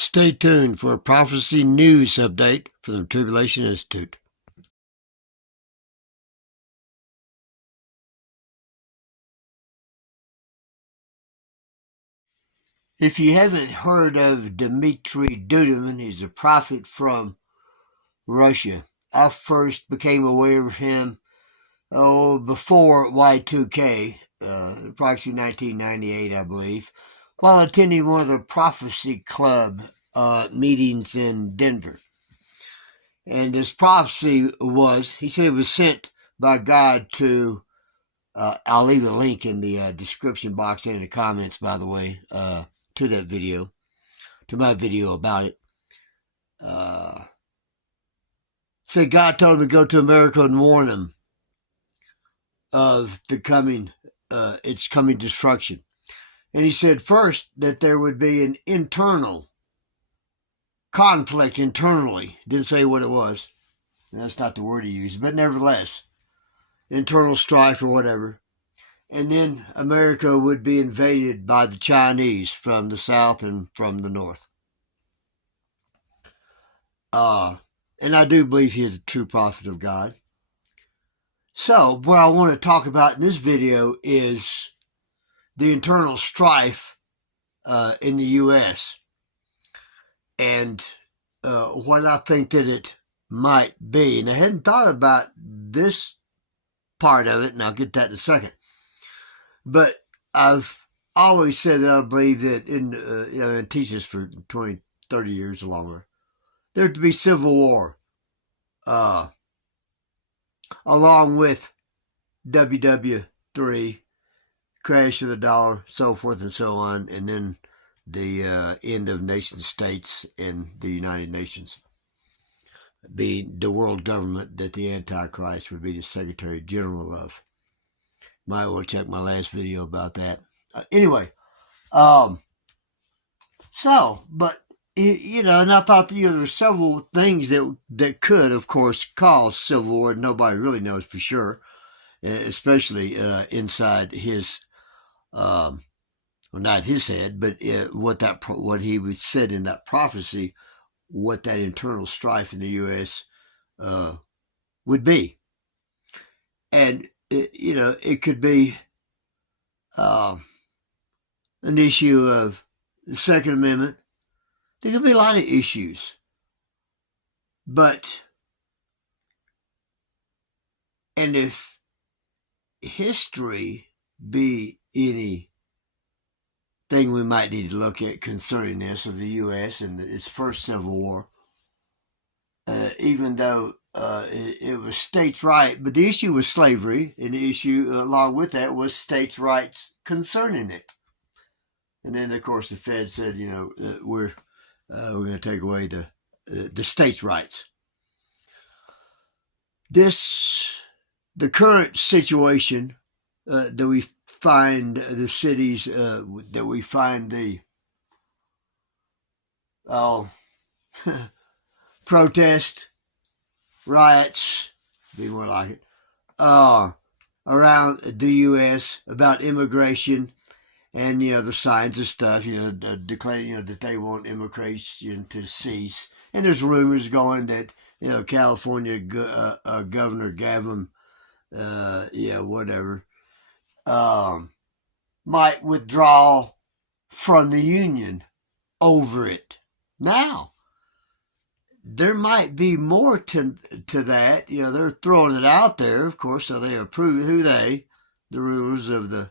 Stay tuned for a prophecy news update from the Tribulation Institute. If you haven't heard of Demetria Dudaman, he's a prophet from Russia. I first became aware of him before Y2K, approximately 1998, I believe, while attending one of the Prophecy Club meetings in Denver. And this prophecy was, he said it was sent by God to, I'll leave a link in the description box and in the comments, by the way, to that video, to my video about it. Said God told him to go to America and warn them of the coming, its coming destruction. And he said first that there would be an internal conflict internally. Didn't say what it was. That's not the word he used, but nevertheless, internal strife or whatever. And then America would be invaded by the Chinese from the south and from the north. And I do believe he is a true prophet of God. So what I want to talk about in this video is the internal strife in the U.S. and what I think that it might be. And I hadn't thought about this part of it, and I'll get that in a second. But I've always said that I believe that I teach this for 20, 30 years or longer, there to be civil war, along with WW3, crash of the dollar, so forth and so on, and then the end of nation states and the United Nations, being the world government that the Antichrist would be the Secretary General of. Might want to check my last video about that. Anyway, but and I thought that, there were several things that could, of course, cause civil war. Nobody really knows for sure, especially inside his, well, not his head, but what he was said in that prophecy, what that internal strife in the U.S. Would be, and it could be an issue of the Second Amendment. There could be a lot of issues, and if history be anything we might need to look at concerning this of the U.S. and its first Civil War, even though it was states' rights, but the issue was slavery, and the issue along with that was states' rights concerning it. And then, of course, the Fed said, we're going to take away the states' rights. The current situation that we find the cities, that we find the protest, riots, be more like it, around the U.S. about immigration and, the signs of stuff, declaring, that they want immigration to cease. And there's rumors going that, California Governor Gavin, whatever, might withdraw from the union over it. Now, there might be more to that. They're throwing it out there, of course, so they approve. The rulers of the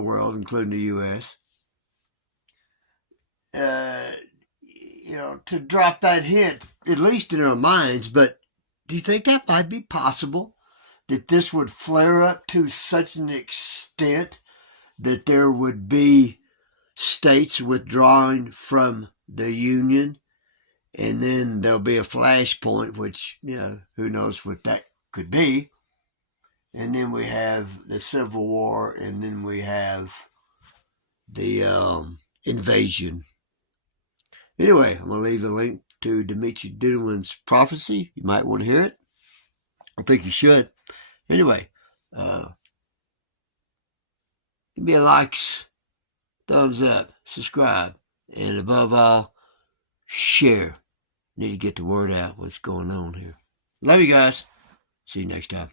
world, including the U.S., to drop that hint, at least in our minds. But do you think that might be possible? That this would flare up to such an extent that there would be states withdrawing from the union, and then there'll be a flashpoint, which, who knows what that could be. And then we have the Civil War, and then we have the invasion. Anyway, I'm going to leave a link to Demetria Dudaman's prophecy. You might want to hear it. I think you should. Anyway, give me a likes, thumbs up, subscribe, And above all, share. Need to get the word out what's going on here. Love you guys. See you next time.